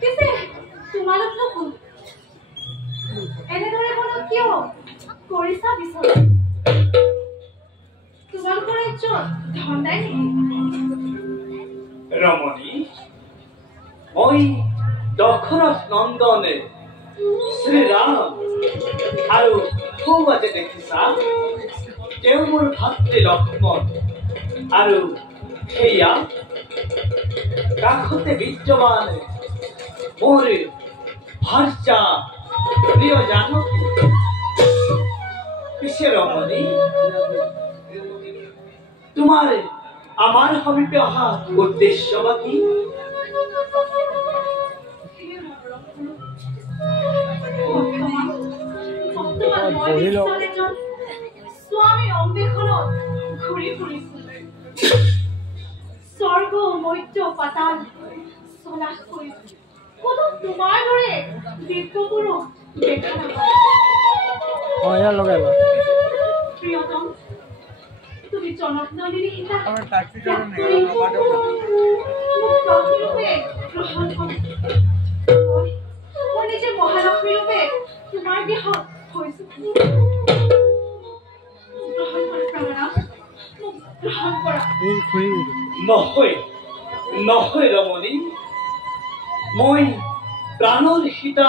পিছে তোমালোক নকো এনেদৰে মনত কিয় কৰিছা বিচৰা তোমালোকৰ ইজ্জত ধন্দাই নেকি ৰমণী মই দশৰথ নন্দনে শ্ৰীৰাম আৰু সৌবাজে দেখিছা তেওঁ মোৰ ভাতৃ লক্ষ্মণ আৰু সেয়া কাষতে বিদ্যমান মোৰ ভাৰ্যা প্ৰিয় জানকী পিছে ৰমণী তোমাৰ আমাৰ সমীপে অহা উদ্দেশ্য বা কি স্বামী অন্বেষণত ঘূৰি ফুৰিছিল স্বৰ্গ মধ্য পাতাল চলাশ কৰি কোনো তোমাৰ দৰে দিব্যপুৰুষ দেখা নাপায় প্ৰিয়তম তুমি জনক নলিনী সীতা গ্ৰহণ কৰা মই নিজে মহালক্ষ্মী ৰূপে তোমাৰ বিহত হৈছো গ্ৰহণ কৰা প্ৰাণনাথ মোক গ্ৰহণ কৰা নহয় নহয় ৰমণী মই প্ৰাণৰ সীতা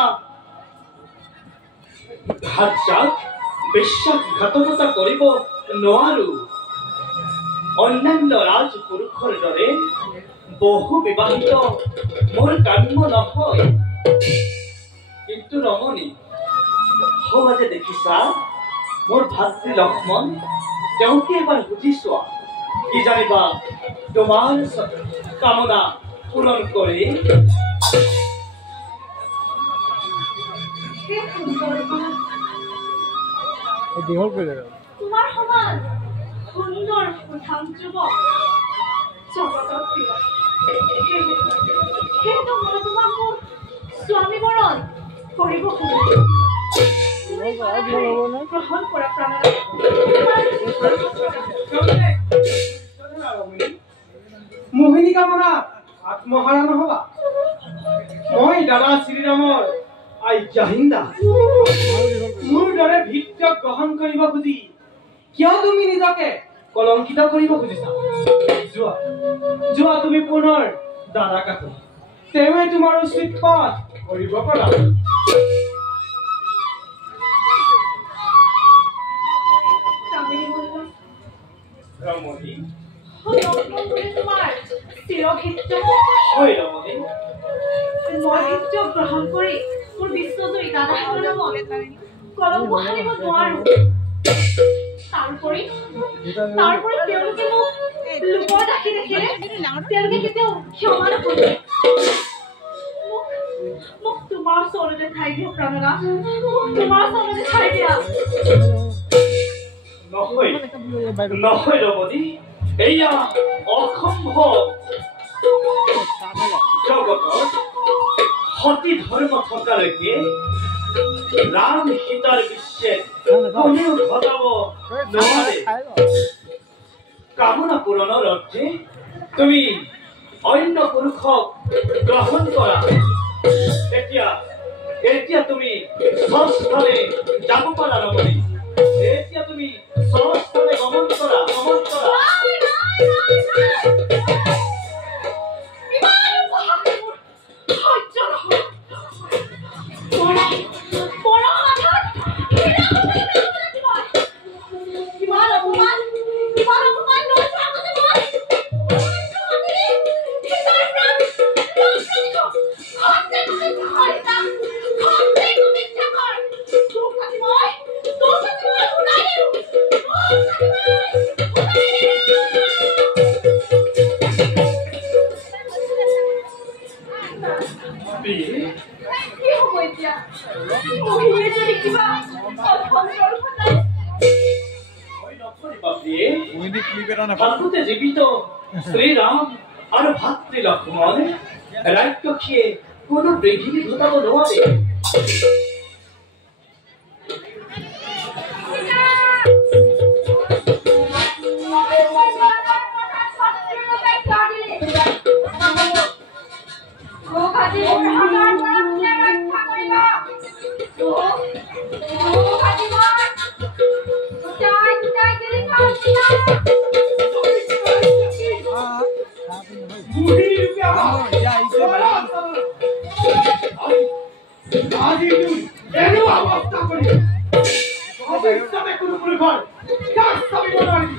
ভাৰ্যাক বিশ্বাসঘাতকতা কৰিব নোৱাৰো অন্যান্য ৰাজপুৰুষৰ দৰে বহু বিবাহিত মোৰ কাম্য নহয় কিন্তু ৰমণী সহজে দেখিছা মোৰ ভাতৃ লক্ষ্মণ তেওঁকে এবাৰ সুধি চোৱা কি জানিবা তোমাৰ কামনা পূৰণ কৰি তোমাৰ সমান সুন্দৰ সুঠাম যুৱক জগতত প্ৰিয় সেইটো মই তোমাক মোৰ স্বামী বৰণ কৰিব খুজিছো গ্ৰহণ কৰা প্ৰাণনাথ মোহিনী কামনা আত্মহাৰা নহবা মই দাদা শ্ৰীৰামৰ আজ্ঞাহীন মোৰ দৰে ভিত্তক গ্ৰহণ কৰিব খুজি কিয় তুমি নিজকে কলংকিত কৰিব খুজিছা যোৱা যোৱা তুমি পুনৰ দাদা কাকো তেওঁৱে তোমাৰ উচিত পথ কৰিব পাৰা ৰমণী তোমাৰ চিৰক্ষেত্ৰ হয় ৰমণী মই ভিত্ত গ্ৰহণ কৰি মোৰ বিশ্বজুৰি দাদাসকলৰ নামত কলংক সানিব নোৱাৰো তাৰোপৰি তেওঁলোকে মোক লোকৰ দাসী দেখিলে তেওঁলোকে কেতিয়াও ক্ষমা নকৰে মোক তোমাৰ ওচৰতে ঠাই দিয়া প্ৰাণনাথ মোক তোমাৰ ওচৰতে ঠাই দিয়া নহয় নহয় ৰমণী এয়া অসম্ভৱ জগতত সতী ধৰ্ম থকালৈকে ৰাম সীতাৰ বিচ্ছেদ কোনেও ঘটাব নোৱাৰে কামনা পূৰণৰ অৰ্থে তুমি অন্য পুৰুষক গ্ৰহণ কৰা এতিয়া তুমি স্বস্থানে যাব পাৰা ৰমণী এতিয়া তুমি স্বস্থানে গমন কৰা ভাৰততে জীৱিত শ্ৰীৰাম আৰু ভাতৃ লক্ষ্মণ ৰাক্ষসীয়ে কোনো বিঘিনি ঘটাব নোৱাৰে Go, আজি তুই এনেকুৱা অৱস্থা কৰি ভৱিষ্যতে কোনো পুৰুষৰ কাষ চাপিব নোৱাৰিবি।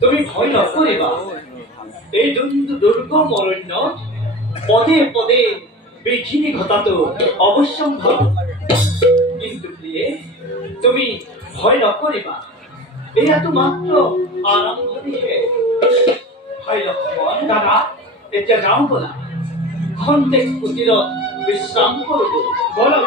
তুমি ভয় নকৰিবা। এই যোনটো দুৰ্গম অৰণ্যত পদে পদে বিঘিনি ঘটাটো অৱশ্যম্ভাৱ, কিন্তু প্ৰিয়ে তুমি ভয় নকৰিবা। এয়াতো মাত্ৰ আৰম্ভণিহে। ভাই লক্ষ্মণ, দাদা এতিয়া যাওঁ ব'লা, খন্তেক কুটিৰত বিশ্ৰাম কৰোঁ। ব'লা।